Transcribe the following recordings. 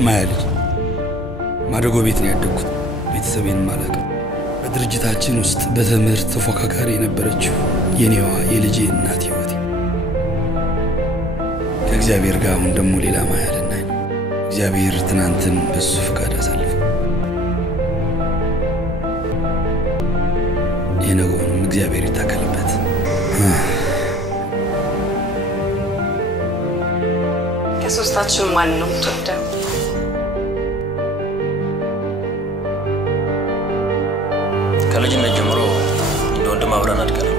ማያልጅ ማደጎ ቤት ነው ያደግኩት ቤተሰቤን ማላቀ በድርጅታችን ውስጥ በትምህርት ተፎካካሪ የነበረችው የኔዋ የልጄ እናት ህይወቴ ከእግዚአብሔር ጋር አሁን ደግሞ ሌላ ማያልና እግዚአብሔር ትናንትን በሱ ፍቃድ አሳልፈ የነገውንም እግዚአብሔር ይታከለበት ከሶስታችን ማን ነው ተወደው ከልጅነት ጀምሮ እንደወንድም አብረን አድገናል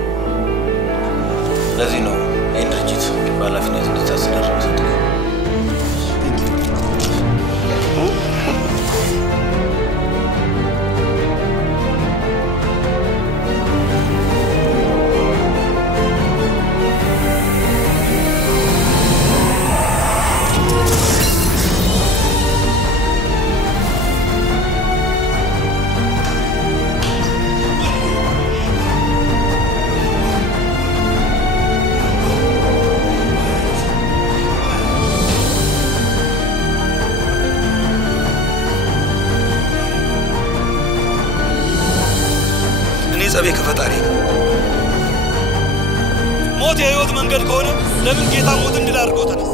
ለዚህ ነው ይህን ድርጅት በኃላፊነት እንድታስተዳድር መሰጠኝ ጸቤ ከፈጣሪ ሞት የህይወት መንገድ ከሆነ ለምን ጌታ ሞት እንድል አድርጎ ተነሳ